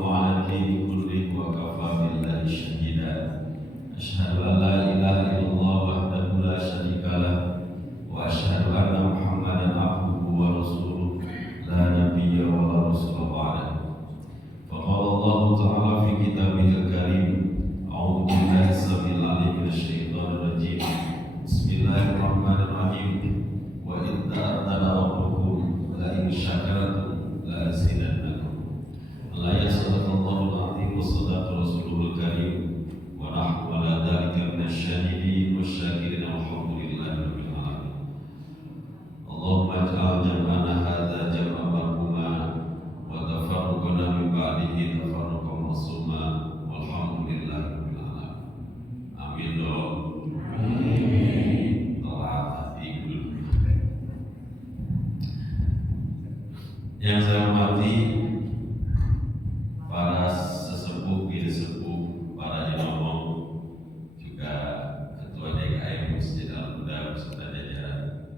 wa ala dini kulli wa kafa billahi syahida. Asyhadu an la ilaha illallah wahdahu la syarika lah wa asyhadu anna Muhammadan abduhu wa rasuluh la nabiyya wa la rasula ba'dahu. Faqala Allah ta'ala fi kitabihil karim, a'udzu billahi samil alim minasyaitonir rajim. Bismillahirrahmanirrahim. Wa idh ta'adzana rabbukum la in syakartum la azidannakum. La yasadaqallahul azim wa sadaqa rasulul karim wa nahnu ala dzalika minasyahidin wasyakirin alhamdulillahi rabbil alamin. Allahumma ij'al jam'ana hadza jam'an marhuma wa tafarruqana min ba'dihi tafarruqan ma'suma walhamdulillahi rabbil alamin. Amin. Yang saya hormati para sesepuh, bini sepuh, para imam, juga ketua DKM Masjid Al-Huda beserta jajaran,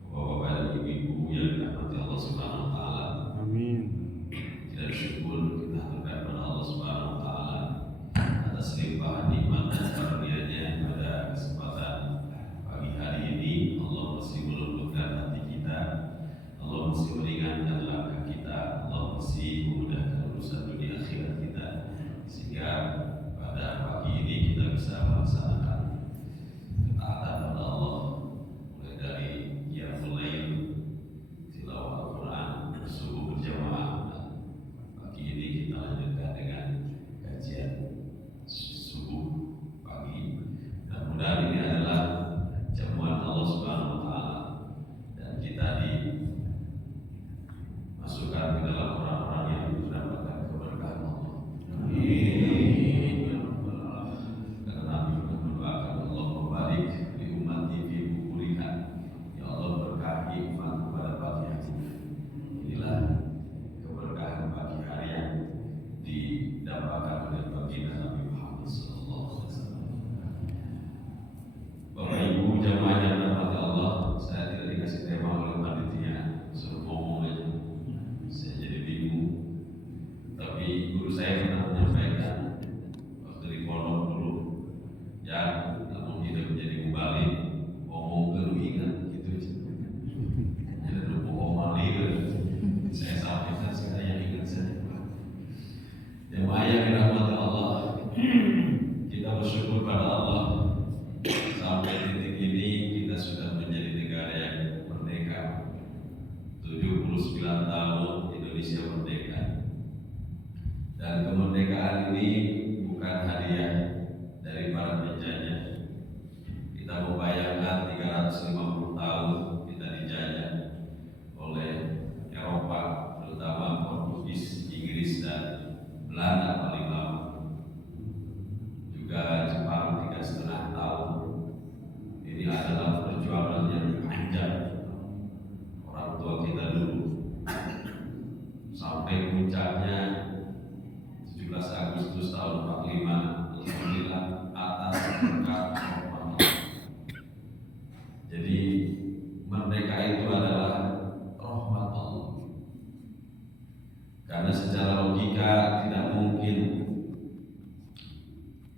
bapak-bapak dan ibu-ibu yang dirahmati Allah Subhanahu wa taala. Amin. Kita bersyukur, kita haturkan kepada Allah Subhanahu wa taala atas limpahan nikmat dan karunia-Nya pada kesempatan pagi hari ini. Allah masih melembutkan hati kita, Allah masih meringankan langkah kita, Allah masih memudahkan urusan dunia akhirat kita, sehingga pada pagi ini kita bisa melaksanakan ketaatan pada Allah, mulai dari qiyamul lail, tilawah Al-Quran, subuh berjamaah. Pagi ini kita lanjutkan dengan kajian subuh pagi. Mudah-mudahan ini adalah jamuan Allah Subhanahu wa taala dan kita dimasukkan ke dalam orang-orang yang mendapatkan keberkahan Allah. Amin. Karena Nabi mendoakan Allah membarik di ummati fi bukurika. Ya Allah, berkahi umat pada pagi hari. Inilah keberkahan pagi hari yang didapatkan oleh baginda Nabi Muhammad sallallahu alaihi wasallam. Bapak Ibu jamaah yang dirahmati Allah, saya tidak dikasih tema oleh panitia, suruh ngomong aja. Saya jadi bingung. Tapi guru saya pernah menyampaikan waktu di pondok dulu, ya, namun hidup menjadi mubalik, ngomong guru ingat gitu. Jadi lupa ngomong liga. Saya sampaikan sekalian ingat saja. Jemaah yang dirahmati Allah, kita bersyukur pada Allah. Sampai titik ini kita sudah menjadi negara yang merdeka. 79 tahun Indonesia merdeka. Dan kemerdekaan ini bukan hadiah dari para penjajah. Kita membayangkan 350 tahun kita dijajah oleh Eropa, terutama Portugis, Inggris, dan Belanda paling lama. Juga Jepang 3,5 tahun. Ini adalah perjuangan yang panjang orang tua kita dulu, sampai puncaknya 17 Agustus tahun 45, alhamdulillah atas berkat Allah. Jadi merdeka itu adalah rahmat Allah. Karena secara logika tidak mungkin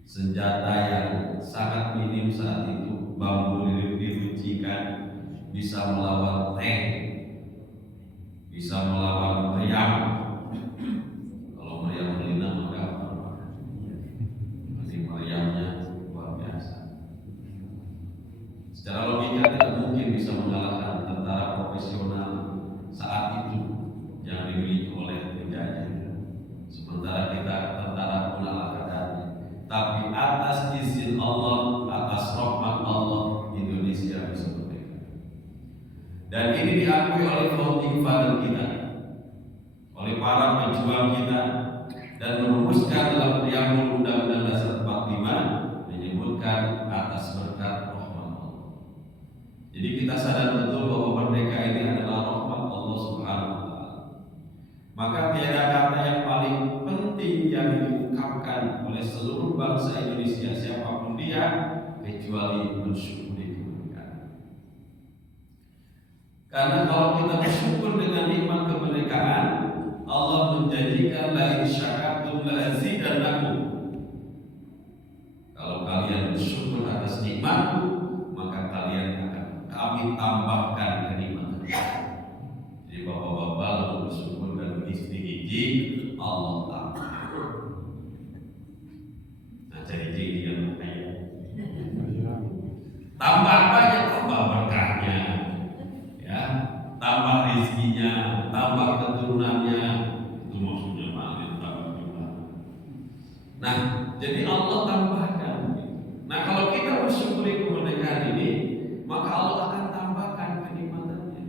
senjata yang sangat minim saat itu, bambu diruncikan, bisa melawan tank, bisa melawan meriam. Kalau meriam melina maka ini meriamnya luar biasa. Secara logika tidak mungkin bisa mengalahkan tentara profesional saat itu yang dimiliki oleh penjajah. Sementara kita tentara pun ala kadarnya. Tapi atas izin Allah, atas rahmat Allah, Indonesia bisa merdeka. Dan ini diakui oleh founding father kita, oleh para pejuang kita, dan merumuskan dalam preambul Undang-Undang Dasar 45 menyebutkan atas berkat rahmat Allah. Jadi kita sadar betul bahwa merdeka ini adalah rahmat Allah Subhanahu wa taala. Maka tiada kata yang paling penting yang diungkapkan oleh seluruh bangsa Indonesia siapapun dia kecuali mensyukuri kemerdekaan. Karena kalau kita bersyukur dengan nikmat kemerdekaan, Allah menjanjikan la in syakartum imanku, maka kalian akan kami tambahkan kenikmatan. Jadi bapak-bapak lalu bersyukur dan istri Allah tambah. Nah jadi yang kaya tambah banyak, tambah berkahnya, ya, tambah rezekinya, tambah keturunannya. Itu maksudnya makna tambah jumlah. Nah, jadi Allah tambahkan. Nah, kalau kita bersyukuri kemerdekaan ini, maka Allah akan tambahkan kenikmatannya.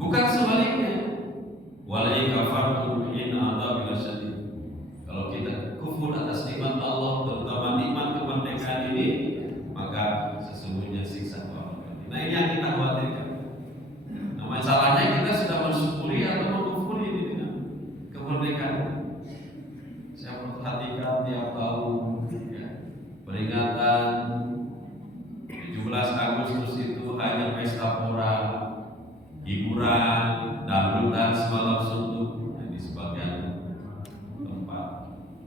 Bukan sebaliknya. Walai kafartum in adzabil syadid. Kalau kita kufur atas nikmat Allah, terutama nikmat kemerdekaan ini, maka sesungguhnya siksa Allah. Nah, ini yang kita khawatirkan. Nah, masalahnya kita sudah bersyukuri atau mengkufuri ini dengan kemerdekaan. Saya perhatikan tiap tahun ya, peringatan 17 Agustus itu hanya pesta pora, hiburan, dangdutan semalam suntuk di sebagian tempat,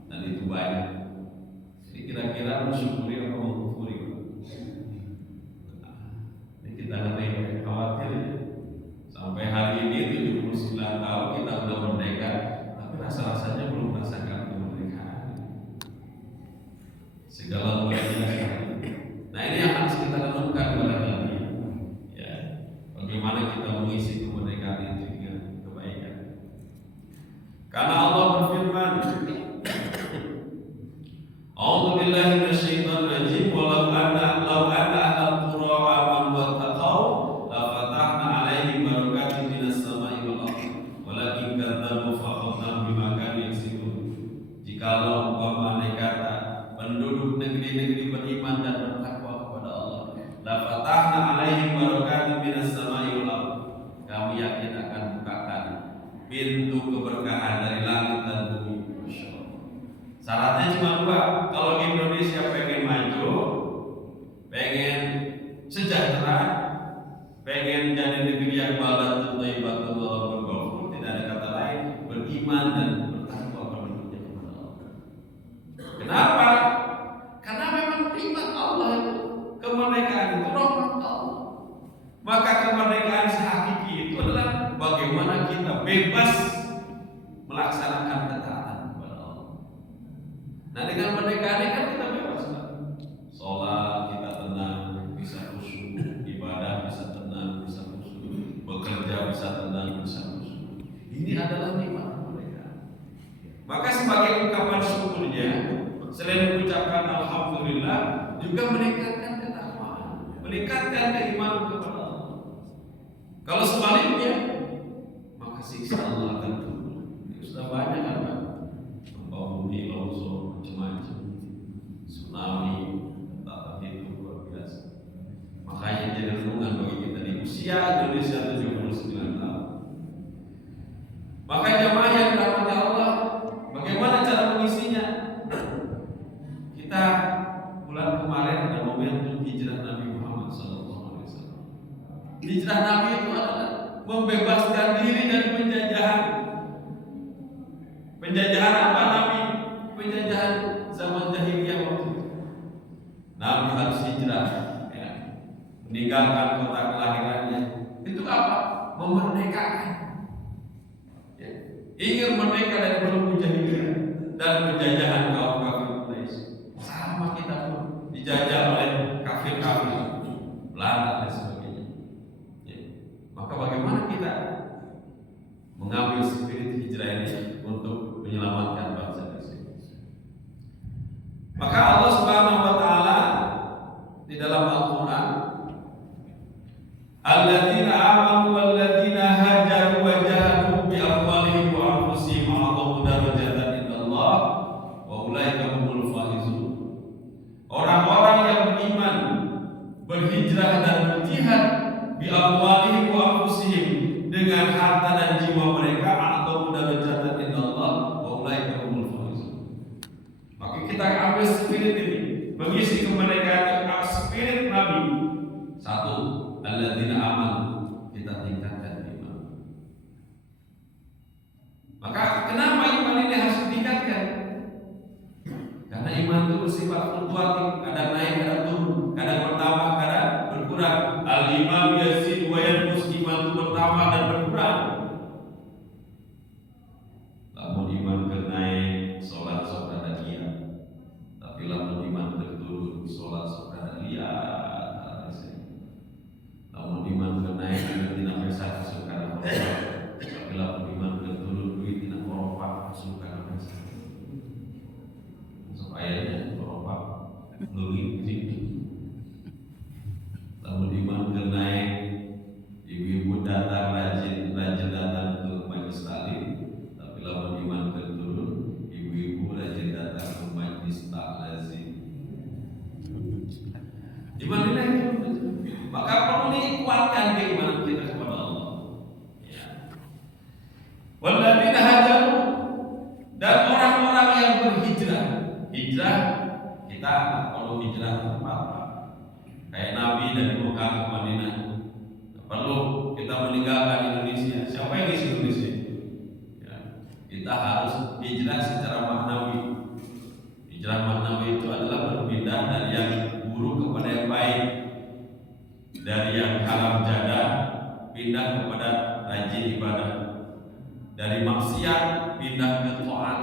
dan itu banyak. Jadi kira-kira bersyukuri apa mengkufuri? Ini kita ngeri khawatir ya. Sampai hari ini 79 tahun kita sudah merdeka, tapi rasa-rasanya belum merasakan kemerdekaan. Segala luar biasa. Nah, ini yang harus kita renungkan barangkali. Ya, bagaimana kita mengisi kemerdekaan itu dengan kebaikan. Karena Allah berfirman, A'udzu billahi minasyaitonir rajim, walau anna ahlal qura amanu wattaqau la fatahna 'alaihim barakatin minas sama'i wal ardh walakin kadzdzabu fa akhadnahum bima kanu yaksibun. Jikalau umpama andai kata penduduk negeri-negeri beriman dan bertakwa kepada Allah, la fatahna 'alaihim barakatin minas sama'i wal ardh, kami yakin akan bukakan pintu keberkahan dari langit dan bumi. Syaratnya cuma dua. Kalau Indonesia pengen maju, pengen sejahtera, pengen jadi negeri yang baldatun thayyibatun wa rabbul ghafur, tidak ada kata lain, beriman dan bertakwa penduduknya kepada Allah. Kenapa? Karena memang nikmat Allah itu, kemerdekaan itu rahmat Allah. Maka kemerdekaan sehakiki itu adalah bagaimana kita bebas melaksanakan ketaatan kepada Allah. Nah, dengan merdeka ini kan kita bebas, kan? Sholat kita tenang, bisa khusyuk, ibadah bisa tenang, bisa khusyuk, bekerja bisa tenang, bisa khusyuk. Ini adalah nikmat kemerdekaan. Maka sebagai ungkapan syukurnya, selain mengucapkan alhamdulillah, juga meningkatkan ketakwaan, meningkatkan keimanan kepada Allah. Kalau sebaliknya, maka siksa Allah akan turun. Sudah banyak kan, Pak? Gempa bumi, longsor, macam-macam, tsunami, tak terhitung luar biasa. Makanya jadi renungan bagi kita di usia Indonesia 79 tahun. Maka jamaah yang dirahmati Allah, bagaimana cara mengisinya? Kita bulan kemarin ada momentum hijrah Nabi Muhammad SAW. Hijrah Nabi itu adalah membebaskan diri dari penjajahan. Penjajahan apa Nabi? Penjajahan zaman jahiliyah waktu itu. Nabi harus hijrah, ya, meninggalkan kota kelahirannya. Itu apa? Memerdekakan. Ya. Ingin merdeka dari belenggu jahiliyah dan penjajahan kaum kafir Quraisy. Sama kita pun dijajah oleh kafir-kafir, Belanda dan sebagainya. Ya. Maka bagaimana kita mengambil spirit hijrah ini untuk menyelamatkan bangsa Indonesia? Maka Allah Subhanahu wa taala di dalam Al-Qur'an, alladzina amanu walladzina hajaru wa jahadu bi amwalihim wa anfusihim a'dhamu darajatan indallah wa ulaika humul faizun. Orang-orang yang beriman, berhijrah dan berjihad bi amwalihim wa anfusihim, dengan harta dan jiwa mereka, atau darajatan indallah wa ulaika humul faizun. Maka kita ambil spirit ini, mengisi kemerdekaan spirit Nabi. Satu, alladzina amanu, kita tingkatkan iman. Maka kenapa iman ini harus ditingkatkan? Karena iman itu bersifat fluktuatif, kadang naik leuwih sini. Lamun iman keur naik, ibu-ibu datang rajin datang ke majelis taklim. Tapi lamun iman keur turun, ibu-ibu rajin datang ke majelis taklim. Iman ini naik, maka perlu dikuatkan keimanan kita kepada Allah. Ya. Walladzina hajaru, dan orang-orang yang berhijrah. Hijrah kita perlu hijrah tempat. Kayak Nabi dari Mekah ke Madinah, perlu kita meninggalkan Indonesia. Siapa yang isi Indonesia? Ya, kita harus hijrah secara maknawi. Hijrah maknawi itu adalah berpindah dari yang buruk kepada yang baik, dari yang haram jadah pindah kepada rajin ibadah, dari maksiat pindah ke taat,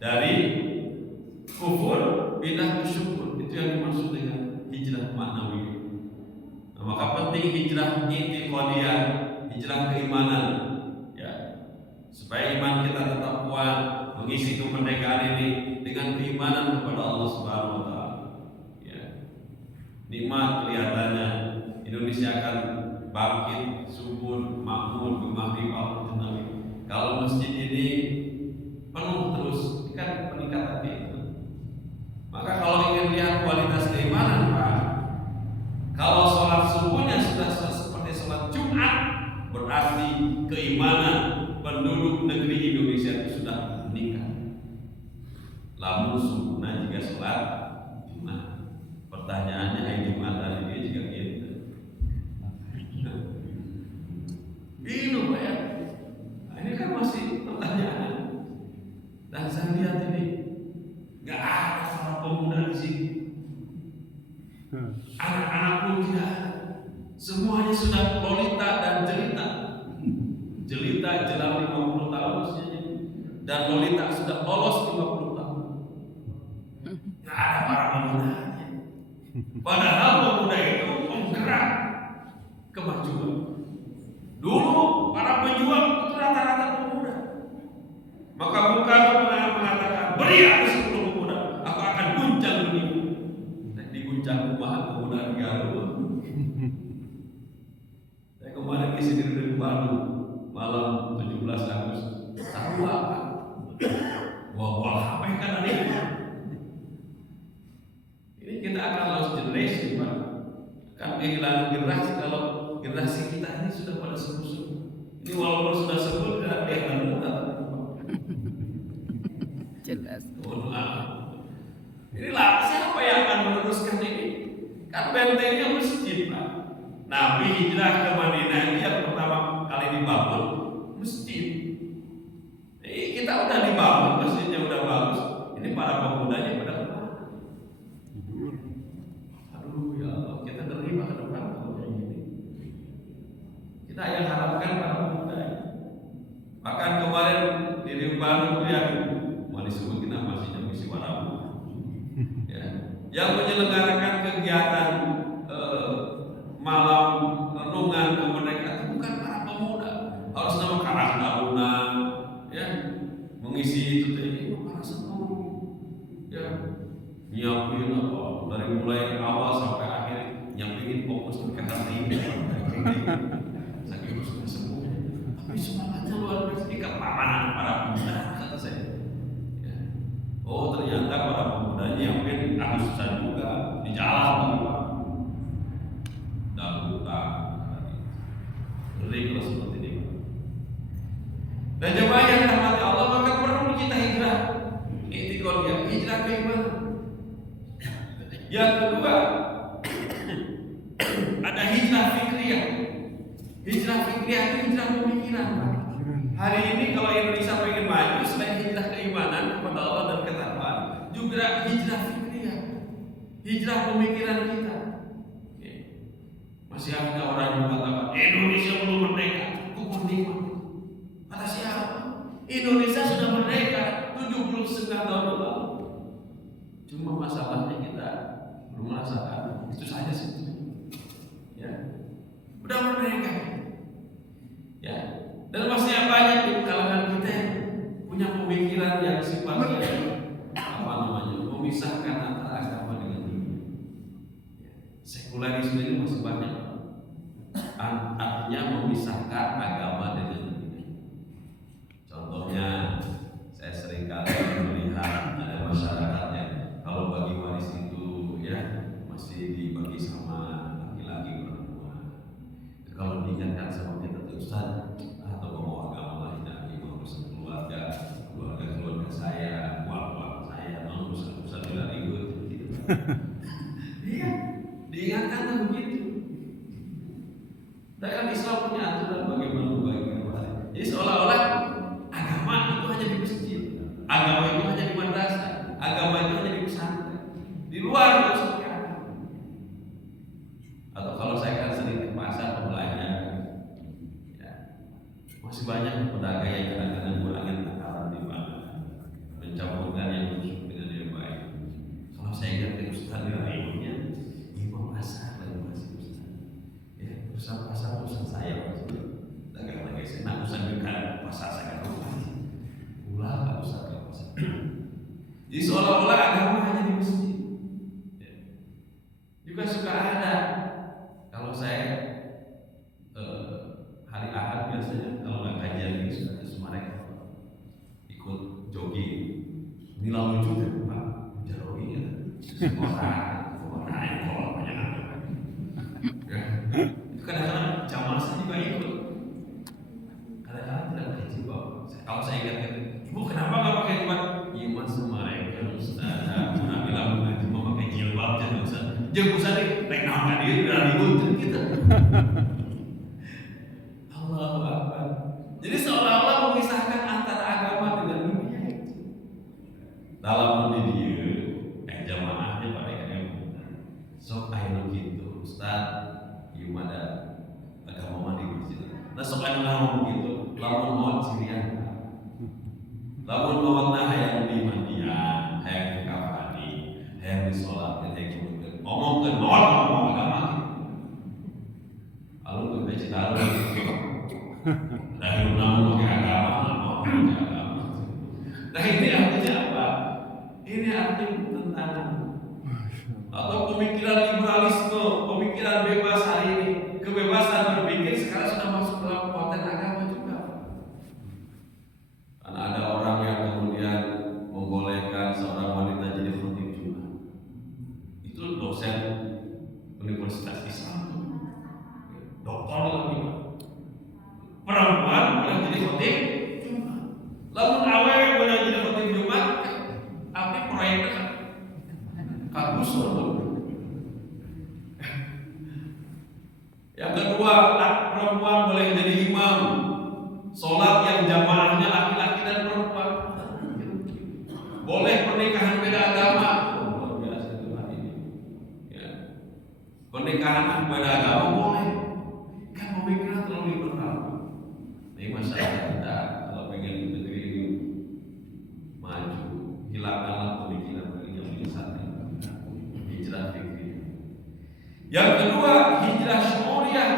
dari kufur pindah ke syukur. Itu yang dimaksud dengan hijrah maknawi. Nah, maka penting hijrah i'tiqadiyah, hijrah keimanan, ya, supaya iman kita tetap kuat, mengisi kemerdekaan ini dengan keimanan kepada Allah Subhanahu wa taala. Ya. Nikmat kelihatannya Indonesia akan bangkit, subur, makmur, bermakmur kalau masjid ini penuh terus, kan peningkatan itu. Maka kalau ingin lihat kualitas keimanan, Pak, kalau sholat subuhnya sudah seperti sholat Jumat, berarti keimanan penduduk negeri Indonesia itu sudah meningkat. Lamun subuhnya jika sholat Jumat, pertanyaannya hari Jumatan dia juga gitu. Bingung Pak ya. Nah, ini kan masih pertanyaan. Dan saya lihat ini nggak ada para pemuda di sini. Anak-anak pun tidak ada. Semuanya sudah lolita dan jelita. Jelita jelang 50 tahun usianya, dan lolita sudah lolos 50 tahun. Nggak ada para pemudanya. Padahal pemuda itu penggerak kemajuan. Dulu para pejuang itu rata-rata pemuda. Maka bukan mengatakan beri aku 10 pemuda, aku akan guncang dunia. Diguncang rumah pemuda Garut. Saya kemarin isi di Bandung malam 17 Agustus. Tahu apa? Wah, apa yang kan ada? Ini kita akan lost generation, Pak. Kan kehilangan generasi kalau generasi kita ini sudah pada sepuh. Ini walaupun sudah sepuh tidak kelihatan muda. Jelas. Inilah siapa yang akan meneruskan ini? Kan bentengnya masjid, Pak. Nabi hijrah ke Madinah ini yang pertama kali dibangun masjid. Kita udah dibangun, masjidnya udah bagus. Ini para pemudanya pada kemana? Tidur. Aduh ya Allah, kita terima ke depan kalau kayak gini. Kita yang harapkan para pemuda. Bahkan kemarin di Bandung yang mau disebut kita masih misi warabu. Ya, yang menyelenggarakan kegiatan malam renungan kemerdekaan bukan para pemuda, harus nama Karang Taruna, ya, mengisi itu tadi para sepuh, ya, nyiapin apa dari mulai awal sampai akhir, nyiapin fokus ke hati, saking sudah sepuh, tapi semangatnya luar biasa, kepahaman para pemuda kata saya. Ya. Oh ternyata para pemudanya nyiapin Agustusan juga di jalan, Pak. Ngeri kalau seperti ini. Dan jemaah yang dirahmati Allah, maka perlu kita hijrah. I'tiqadiyah, hijrah keimanan. Yang kedua, ada hijrah fikriyah. Hijrah fikriyah itu hijrah pemikiran. Hari ini kalau Indonesia pengen maju, selain hijrah keimanan kepada Allah dan ketakwaan, juga hijrah fikriyah, hijrah pemikiran kita. Masih ada orang yang mengatakan Indonesia belum merdeka. Kukur nikmat. Kata siapa? Indonesia sudah merdeka 79 tahun lalu. Cuma masalahnya kita belum merasakan. Itu saja sih. Ya, udah merdeka. Ya, dan masih banyak di kalangan kita yang punya pemikiran yang sifatnya apa namanya memisahkan antara agama dengan sekularisme ini masih banyak. Artinya memisahkan agama dengan dunia. Contohnya, saya sering kali melihat ada masyarakat yang kalau bagi waris itu ya masih dibagi sama laki-laki perempuan. Kalau diingatkan sama kita tuh Ustaz, atau mau agama lain lagi mau urusan keluarga saya, keluarga saya mau urusan tidak ikut. Iya, diingatkan tuh begitu. Dan Islam punya aturan bagaimana membagi waris. Jadi seolah-olah agama itu hanya di masjid, agama itu hanya di madrasah, agama itu hanya di pesantren. Di luar itu seperti apa? Atau kalau saya kan sering ke pasar berbelanja, ya, masih banyak pedagang yang kadang-kadang kurangin takaran di mana, mencampurkan yang busuk dengan yang baik. Kalau saya ingat Ustaz ilmunya, imam pasar dan masih Ustaz. Ya, urusan pasar urusan saya dagang lagi saya nak urusan dekat pasar saya kan ulah urusan ke pasar. Jadi seolah-olah agama hanya di masjid. Ya. Juga suka ada kalau saya hari Ahad biasanya kalau nggak kajian ini sudah mereka ikut jogging. Ini lalu juga Pak jogging ya. Orang kalau banyak kadang-kadang jamaah saya juga ikut. Kadang-kadang tidak pakai jilbab. Kalau saya ingat, ibu kenapa nggak pakai jilbab? Iya mas, mereka Ustaz, aku bilang mengaji mau pakai jilbab jangan Ustaz. Jangan Ustaz naik nama dia udah ribut kita. Allahu Akbar. Jadi seolah-olah memisahkan antara agama dengan dunia. Dalam dia, jamaahnya pada yang sok ayo gitu Ustaz. Ada agama mandi masjid. Nah soalnya ngomong gitu, lamun mau cirian, lamun mau nah yang di mandian, yang di kafani, yang di sholat, yang di ngomong ke ngomong agama. Lalu ke beci taruh, dari namun pakai agama, pakai agama. Nah ini artinya apa? Ini artinya tentang atau pemikiran liberalisme, pemikiran bebas hari ini, kebebasan berpikir sekarang sudah masuk dalam konten agama juga. Karena ada orang yang kemudian membolehkan seorang wanita jadi khotib Jumat. Itu dosen Universitas Islam, doktor lagi. Perempuan boleh jadi khotib Jumat. Lalu awe boleh jadi khotib Jumat, tapi proyeknya kagus. Yang kedua, perempuan boleh jadi imam sholat yang jamaahnya laki-laki dan perempuan. Boleh pernikahan beda agama. Luar biasa itu hari ini. Ya. Pernikahan beda agama boleh. Kan pemikiran terlalu liberal. Ini masyarakat kita kalau pengen negeri ini maju, hilangkanlah pemikiran yang menyesatkan. Hijrah fikri. Yang kedua, hijrah syuriah.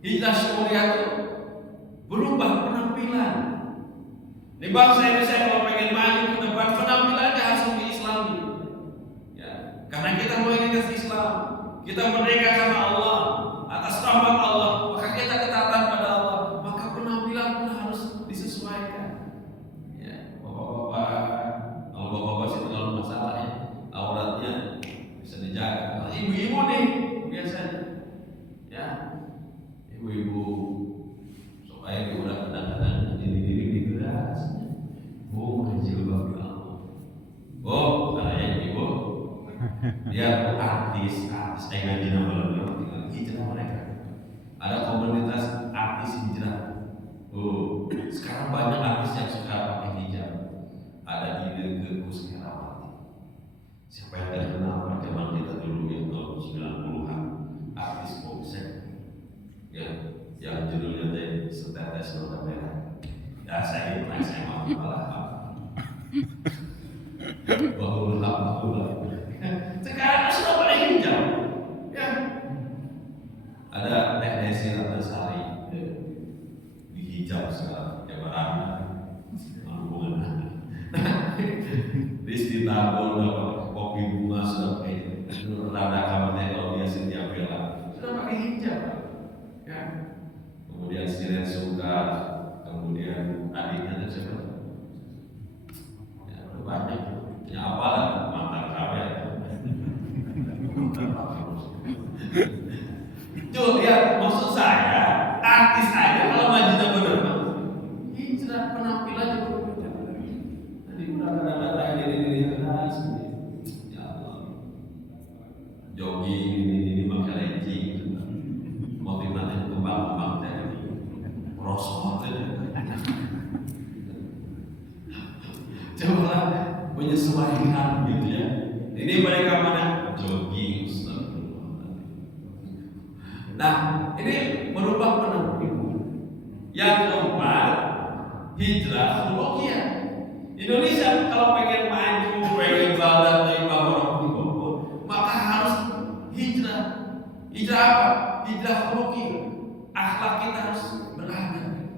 Hijrah syuriah itu berubah penampilan. Di bangsa Indonesia kalau pengen maju ke depan, penampilannya harus lebih Islami. Ya, karena kita mengingat Islam, kita merdeka karena Allah, atas rahmat Allah, maka kita ketaatan pada Allah, maka penampilan pun harus disesuaikan. Ya, bapak-bapak, kalau bapak-bapak sih terlalu masalah ya, auratnya bisa dijaga. Ibu-ibu nih biasanya, ya, ibu-ibu supaya udah kadang-kadang diri di geras, jilbab Allah. Saya ibu, dia artis ngaji nama tinggal hijrah mereka. Ada komunitas artis hijrah. Sekarang banyak artis yang suka pakai hijab. Ada ide ke Gus Herawati. Siapa yang tidak kenal zaman kita dulu ya tahun 90-an, artis Polsek, ya, yang judulnya teh Setetes Noda Merah. Ya saya pernah SMA malah bahula. Sekarang sudah pada hijab. Ya. Ada Teh Desi Ratnasari di hijab sekarang, jabatan hubungan. Di Istitabul kopi bunga sudah Ustaz, kemudian adiknya itu siapa? Ya, banyak. Ya apalah mantan kawin. Coba lihat, maksud saya artis aja kalau majunya bener, hijrah penampilannya berbeda. Tadi udah kata-kata ini keras, ya Allah, jogging ini pakai legging, motifnya kembang-kembang tadi, rosot aja. Cobalah menyesuaikan gitu ya. Ini mereka mana jogging, nah, ini merubah penampilan. Yang keempat, hijrah khuluqiyah. Indonesia kalau pengen maju, pengen ibadah maka harus hijrah. Hijrah apa? Hijrah khuluqiyah. Akhlak kita harus beradab.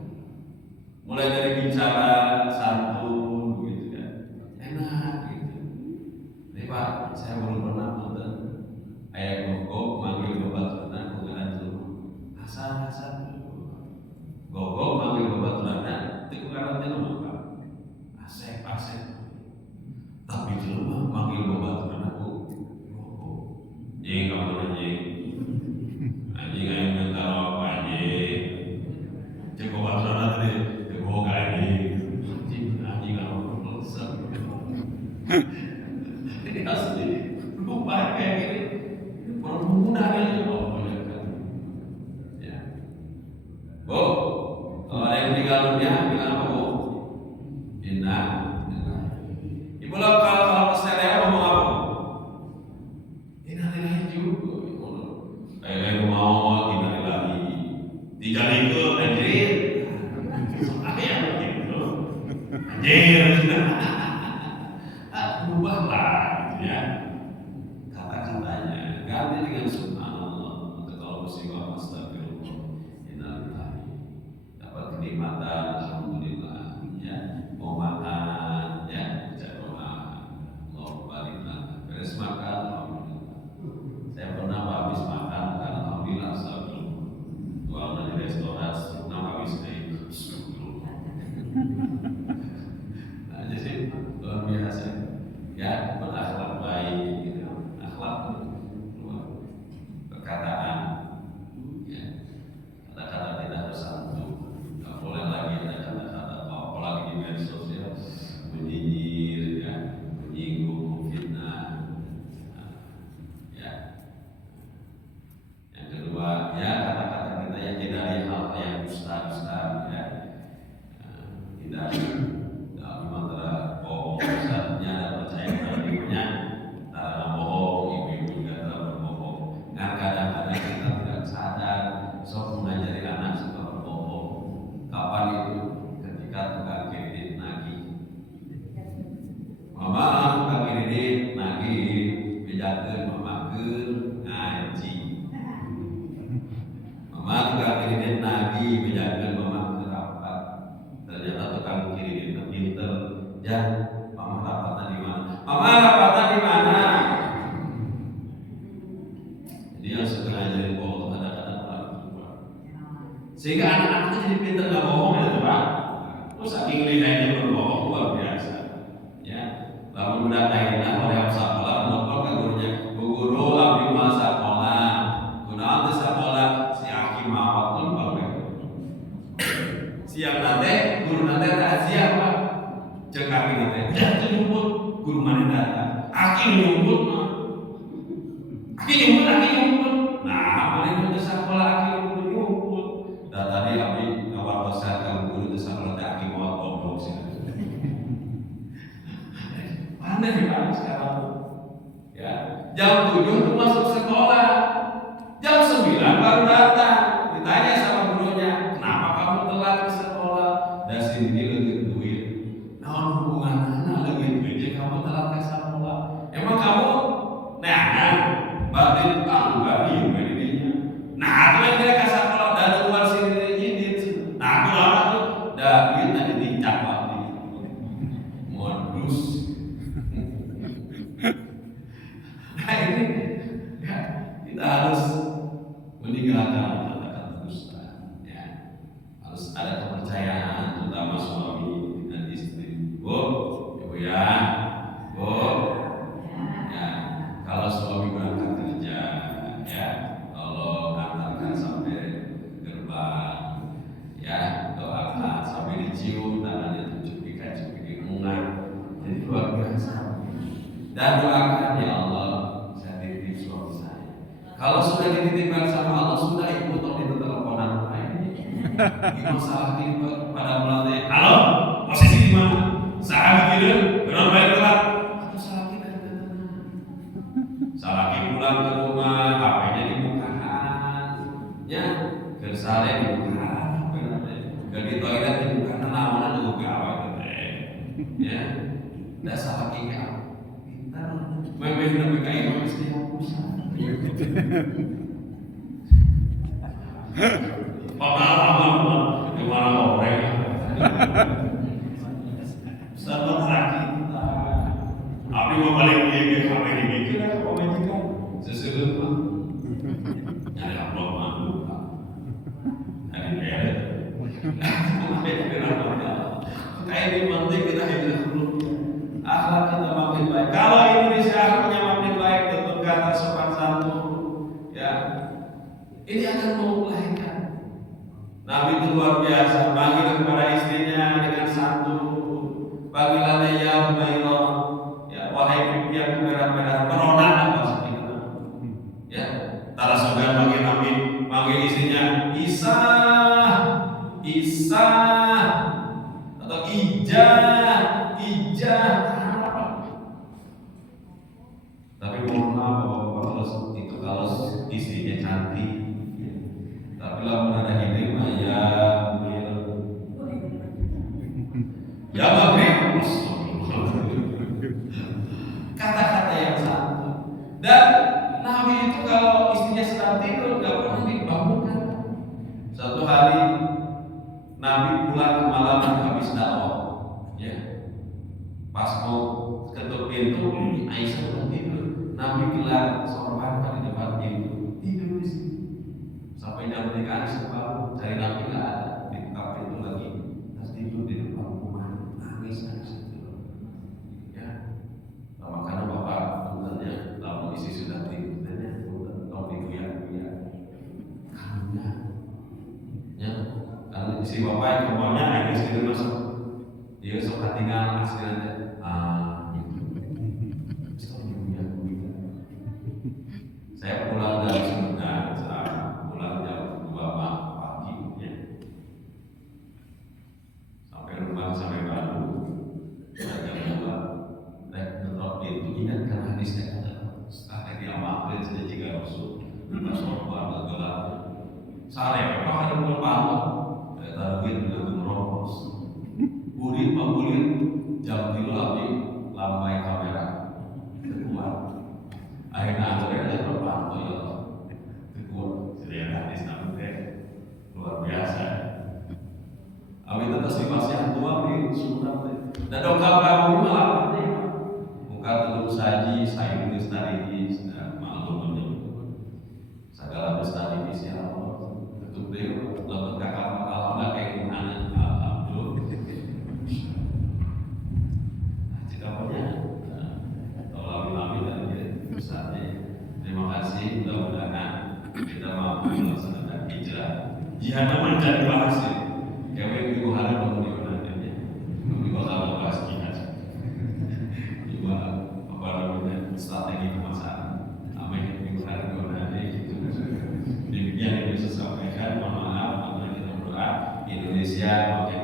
Mulai dari bicara santun, gitu kan, enak gitu. Ini Pak, saya belum pernah nonton ayah gogok manggil bapak turunan hasan gogok manggil bapak turunan itu karena jelema asep tapi jelema manggil bapak turunan gogok jeng kamu anjing ayam minta apa anjing cek bapak turunan tadi gogok anjing kamu melesat ini asli lupa kayak gini permudahan itu Bu, kalau ada yang meninggal dunia, bilang apa Bu? Inna. Ibu lo kalau peserta ngomong apa? Innalillahi juga. Kayak mau innalillahi. Dijadikan anjir. Soalnya begitu. Anjir. Ubahlah, ya. Kata-katanya ganti dengan subhanallah. Kalau musibah astagfirullah. Kenikmatan, alhamdulillah, ya, mau makan, ya, baca doa, Allah baliklah, beres makan, alhamdulillah. Saya pernah habis makan, alhamdulillah, astagfirullah. Tuang dari restoran, pernah habis astagfirullah. Nah, jadi luar biasa, ya, berakhlak baik, gitu, akhlak, perkataan, ya, kata-kata tidak harus santun. Boleh lagi ada kata-kata apalagi di media sosial menyinyir, ya, menyinggung, fitnah, ya. Yang kedua, ya kata-kata kita yang hindari hal yang dusta, ya, hindari dalam antara bohong, besarnya dan percaya pada dirinya, antara bohong, ibu juga telah berbohong. Karena kadang-kadang kita tidak sadar, sok mengajari anak suka berbohong. Kapan itu? Ketika tukang kredit nagih. Mama tukang kredit nagih, bejakeun mamakeun ngaji. Mama tukang kredit nagih, bejakeun mamakeun rapat. Ternyata tukang kredit pinter. Ya, mama rapatnya di mana? Mama rapatnya di mana? Jadi yang suka ngajarin bohong kadang-kadang sehingga anak-anak itu jadi pintar nggak bohong ya tuh Pak. Terus saking lidahnya berbohong luar biasa. Ya, lalu udah kaitan oleh sekolah melapor ke gurunya, Bu Guru abdi mal sekolah, kunaon teh sekolah si Aki mawat pun bagus. Siang nanti guru nanti rahasia Pak. Cek Aki nanti, jangan nyumput guru mana datang. Aki nyumput, Aki nyumput. Nah, mana itu sekolah Aki nyumput. Dan tadi kami awal pesan kamu guru itu sama letak akibat goblok sih. Mana nih Pak sekarang? Ya, jam 7 itu masuk sekolah, jam 9 baru datang. Ditanya sama gurunya, kenapa kamu telat ke sekolah? Dan sini lagi duit. Nah, hubungan anak lagi duit, kamu telat ke sekolah. Emang kamu, nah, batin tahu gak dirinya? Nah, itu yang dia kasih sekolah dan luar sini. Nah, aku lama tuh, dah duit nanti dicap lagi. Modus. Nah ini ada kepercayaan terutama suami dengan istri. Bu, ibu ya, bu, ya. Kalau suami berangkat kerja, ya, tolong antarkan sampai gerbang, ya, doakan sampai dicium tangannya cupik enggak. Jadi luar biasa. Dan doakan ya Allah, saya titip suami saya. Kalau sudah dititipkan sama Allah, sudah ibu tolong itu teleponan ibu salah kirim pada melatih. Halo, posisi di mana? Salah kirim, kenapa bayar telat? Atau salah kirim ke salah kirim pulang ke rumah, HP-nya dibukakan, ya, kersalnya dibukakan, di toilet dibukakan, namun dibuka apa ya, tidak salah kirim. Memang lebih kayak itu mesti hapus. Pengalaman di mana orang sama sakit. Tapi mau balik lagi ke HP ini kita apa majikan? Sesuatu mah. Nyari upload mah. Ada kayak kayak di penting kita hidup dulu. Akhlak kita makin baik. Kalau Indonesia akhlaknya makin baik, tentu kata sopan santun, ya, ini akan melahirkan. Nabi itu luar biasa. Panggil kepada istrinya dengan santun. Panggilannya ya Humairah, ya wahai pipi yang merah-merah, meronah apa sekitar. Ya, tara segan panggil Nabi, panggil istrinya Isa, atau Ija. Tapi mohon maaf bapak-bapak, kalau istrinya cantik, ya. Tapi lamun ada ide mah ya maghrib, kata-kata yang santun. Dan Nabi itu kalau istrinya sedang tidur nggak pernah dibangunkan. Satu hari Nabi pulang kemalaman habis dakwah, ya. Pas mau ketuk pintu, Aisyah belum tidur. Nabi gelar sorban di depan pintu, tidur di sini. Sampai jam 3 Aisyah bangun, cari Nabi nggak ada, dibuka pintu lagi, terus tidur di depan rumah, nangis tidur. Ya, nah, makanya bapak sebenarnya kalau isi sudah tidur, tolong diguyak-guyak, ya. Kalau isi bapak yang kemauannya nangis tidur masuk, dia suka tinggal hasilnya. Saya pulang dari Sunda, pulang jam 2 pagi, ya. Sampai rumah sampai Bandung, jam 2. Ngetok pintu, ingat kan hadisnya kata, setelah diamalkan saja jika Rasul, Rasulullah gelap. Sare, apa ada pun pantau, target belum merokos. Bulit jam 3 api lampai kamera kuat. Akhirnya ada berpantau ya kuat. Jadi hadis Nabi luar biasa. Awi itu sifat tua di sunat. Dan dongkap kamu malah muka telur saji, sayur lestari, maklum segala lestari ya Allah. Tutup deh, lalu kakak kalau nggak kayak gimana? Terima kasih, mudah-mudahan kita mampu melaksanakan hijrah. Jihad mencari hasil. Kami minggu hari bangun di Yunani, kami bakal bahas jihad. Juga apa namanya strategi kemasan. Amin minggu hari Yunani itu. Demikian yang bisa sampaikan. Mohon maaf, kita berdoa Indonesia makin